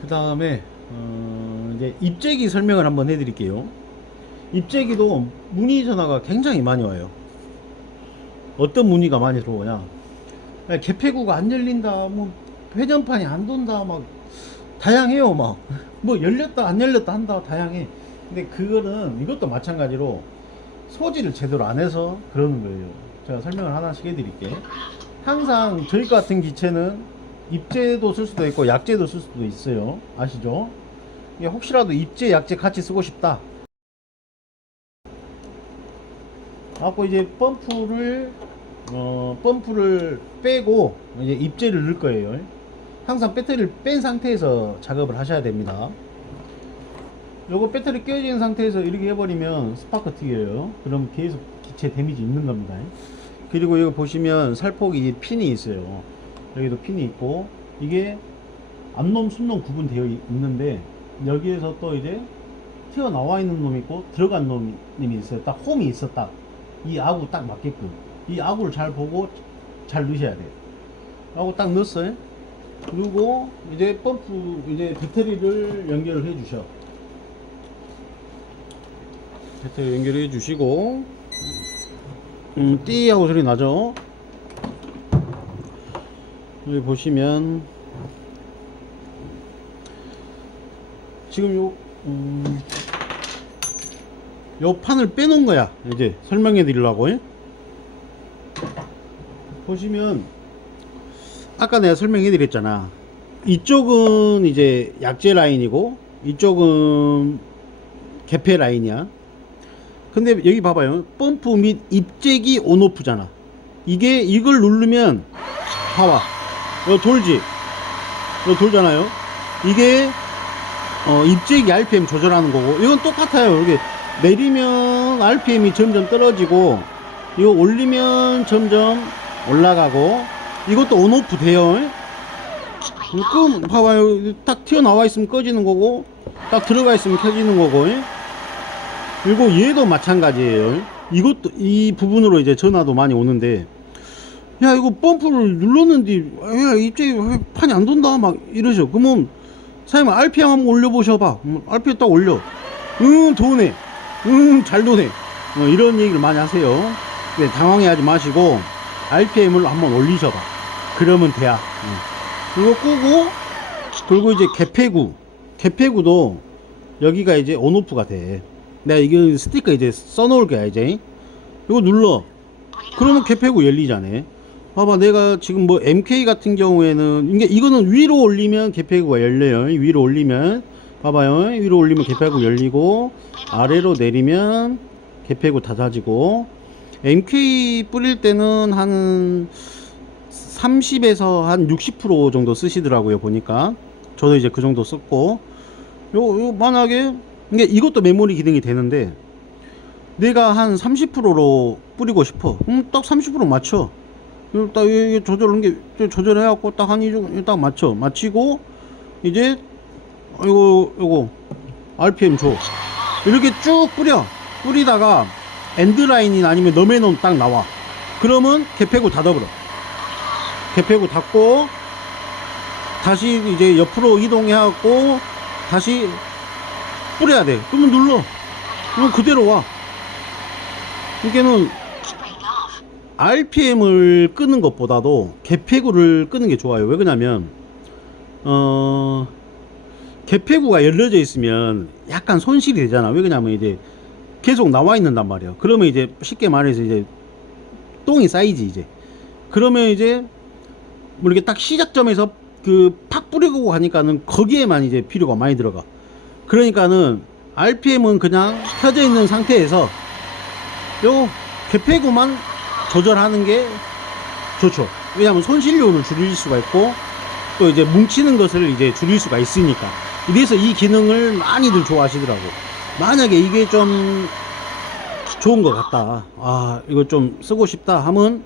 그 다음에 어, 이제 입재기 설명을 한번 해드릴게요. 입재기도 문의 전화가 굉장히 많이 와요. 어떤 문의가 많이 들어오냐? 야, 개폐구가 안 열린다, 뭐 회전판이 안 돈다, 막 다양해요, 막 뭐 열렸다 안 열렸다 한다 다양해. 근데 그거는 이것도 마찬가지로 소지를 제대로 안 해서 그러는 거예요. 제가 설명을 하나씩 해드릴게. 항상 저희 같은 기체는 입재도 쓸 수도 있고 약재도 쓸 수도 있어요. 아시죠? 이게 혹시라도 입재, 약재 같이 쓰고 싶다. 갖고 이제 펌프를 어, 펌프를 빼고 이제 입재를 넣을 거예요. 항상 배터리를 뺀 상태에서 작업을 하셔야 됩니다. 요거 배터리 끼워진 상태에서 이렇게 해버리면 스파크 튀겨요. 그럼 계속 기체 데미지 있는 겁니다. 그리고 이거 보시면 살폭이 핀이 있어요. 여기도 핀이 있고 이게 앞놈 순놈 구분되어 있- 있는데 여기에서 또 이제 튀어나와 있는 놈이 있고 들어간 놈이 있어요. 딱 홈이 딱. 이 아구 딱 맞게끔. 이 아구를 잘 보고 잘 넣으셔야 돼요. 아구 딱 넣었어요. 그리고 이제 펌프 이제 배터리를 연결을 해 주셔. 배터리 연결해 주시고 음, 띠 하고 소리 나죠? 여기 보시면 지금 요, 음, 요 판을 빼놓은 거야. 이제 설명해 드리려고. 예? 보시면 아까 내가 설명해 드렸잖아. 이쪽은 이제 약재 라인이고 이쪽은 개폐 라인이야. 근데 여기 봐봐요. 펌프 및 입재기 온오프잖아. 이게 이걸 누르면 봐봐. 이거 돌지. 이거 돌잖아요. 이게 어, 입재기 RPM 조절하는 거고 이건 똑같아요. 이게 내리면 RPM이 점점 떨어지고 이거 올리면 점점 올라가고 이것도 온오프 돼요. 그럼 봐봐요. 딱 튀어나와 있으면 꺼지는 거고 딱 들어가 있으면 켜지는 거고 그리고 얘도 마찬가지예요. 이것도 이 부분으로 이제 전화도 많이 오는데 야 이거 펌프를 눌렀는데 야 입자기 왜 판이 안 돈다 막 이러셔. 그러면 사장님 RPM 한번 올려보셔봐. 음, RPM 딱 올려. 응 도네. 응잘 도네. 뭐 이런 얘기를 많이 하세요. 근데 당황해하지 마시고 RPM을 한번 올리셔봐. 그러면 돼야. 응. 이거 끄고 그리고 이제 개폐구 개폐구도 여기가 이제 온오프가 돼. 내가 이거 스티커 이제 써놓을 거야 이제. 이거 눌러. 그러면 개폐구 열리잖아. 봐봐 내가 지금 뭐 MK 같은 경우에는 이게 이거는 위로 올리면 개폐구가 열려요. 위로 올리면. 봐봐요. 위로 올리면 개폐구 열리고 아래로 내리면 개폐구 닫아지고. MK 뿌릴 때는 한 30에서 한 60% 정도 쓰시더라고요 보니까. 저도 이제 그 정도 썼고. 요, 요 만약에 이게 이것도 메모리 기능이 되는데 내가 한 30%로 뿌리고 싶어. 그럼 딱 30% 맞춰 딱 이게 조절한 게 조절해 갖고 딱 한이 정도 딱 맞춰. 맞추고 이제 이거 요거 RPM 줘. 이렇게 쭉 뿌려. 뿌리다가 엔드 라인이 아니면 너메논 딱 나와. 그러면 개폐구 닫아버려. 개폐구 닫고 다시 이제 옆으로 이동해 갖고 다시 뿌려야 돼. 그러면 눌러. 그럼 그대로 와. 이게는 RPM을 끄는 것보다도 개폐구를 끄는 게 좋아요. 왜 그러냐면 어 개폐구가 열려져 있으면 약간 손실이 되잖아. 왜 그러냐면 이제 계속 나와 있는단 말이야 그러면 이제 쉽게 말해서 이제 똥이 쌓이지 이제. 그러면 이제 뭐 이렇게 딱 시작점에서 그 팍 뿌리고 가니까는 거기에만 이제 필요가 많이 들어가. 그러니까는 RPM은 그냥 켜져 있는 상태에서 요 개폐구만 조절하는 게 좋죠. 왜냐하면 손실료를 줄일 수가 있고 또 이제 뭉치는 것을 이제 줄일 수가 있으니까. 이래서 이 기능을 많이들 좋아하시더라고. 만약에 이게 좀 좋은 것 같다. 아, 이거 좀 쓰고 싶다 하면